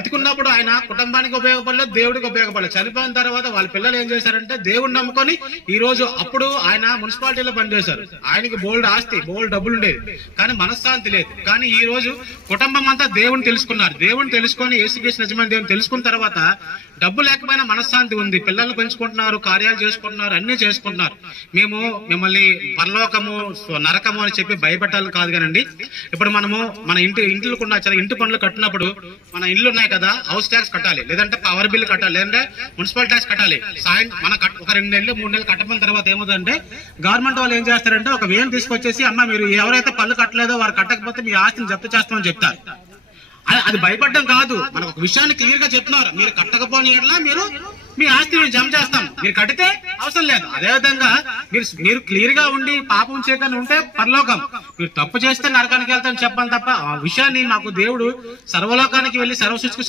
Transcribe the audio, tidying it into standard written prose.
బతికున్నప్పుడు ఆయన కుటుంబానికి ఉపయోగపడలేదు, దేవుడికి ఉపయోగపడలేదు. చనిపోయిన తర్వాత వాళ్ళ పిల్లలు ఏం చేశారంటే దేవుడిని నమ్ముకొని ఈ రోజు, అప్పుడు ఆయన మున్సిపాలిటీలో పనిచేశారు, ఆయనకి బోల్డ్ ఆస్తి, బోల్డ్ డబ్బులు ఉండేది, కానీ మనశ్శాంతి లేదు. కానీ ఈ రోజు కుటుంబం అంతా దేవుని తెలుసుకున్నారు. దేవుని తెలుసుకొని యేసుక్రీస్తు నిజమైన దేవుని తెలుసుకున్న తర్వాత డబ్బు లేకపోయినా మనశ్శాంతి ఉంది, పిల్లల్ని పెంచుకుంటున్నారు, కార్యాలు చేసుకుంటున్నారు, అన్ని చేసుకుంటున్నారు. మేము మిమ్మల్ని పరలోకము నరకము అని చెప్పి భయపెట్టాలి కాదు కానండి. ఇప్పుడు మనము మన ఇంట్లోకున్న ఇంటి పనులు కట్టినప్పుడు మన ఇల్లు ఉన్నాయి కదా, హౌస్ ట్యాక్స్ కట్టాలి, లేదంటే పవర్ బిల్ కట్టాలి, లేదంటే మున్సిపల్ ట్యాక్స్ కట్టాలి. మన ఒక 2 నెలలు 3 నెలలు కట్టపోయిన తర్వాత ఏమవుతుందంటే గవర్నమెంట్ వాళ్ళు ఏం చేస్తారంటే ఒక వేలు తీసుకొచ్చేసి, అమ్మ మీరు ఎవరైతే పనులు కట్టలేదో వారు కట్టకపోతే మీ ఆస్తిని జప్తు చేస్తామని చెప్తారు. అది భయపడడం కాదు, మనకు ఒక విషయాన్ని క్లియర్ గా చెప్తున్నారు, మీరు కట్టకపోని మీరు మీ ఆస్తిని జమ చేస్తాం, మీరు కడితే అవసరం లేదు. అదేవిధంగా మీరు క్లియర్ గా ఉండి పాపం చేయకుండా ఉంటే పరలోకం, మీరు తప్పు చేస్తే నరకానికి వెళ్తామని చెప్పాలి తప్ప ఆ విషయాన్ని మాకు దేవుడు సర్వలోకానికి వెళ్లి సర్వశిక్ష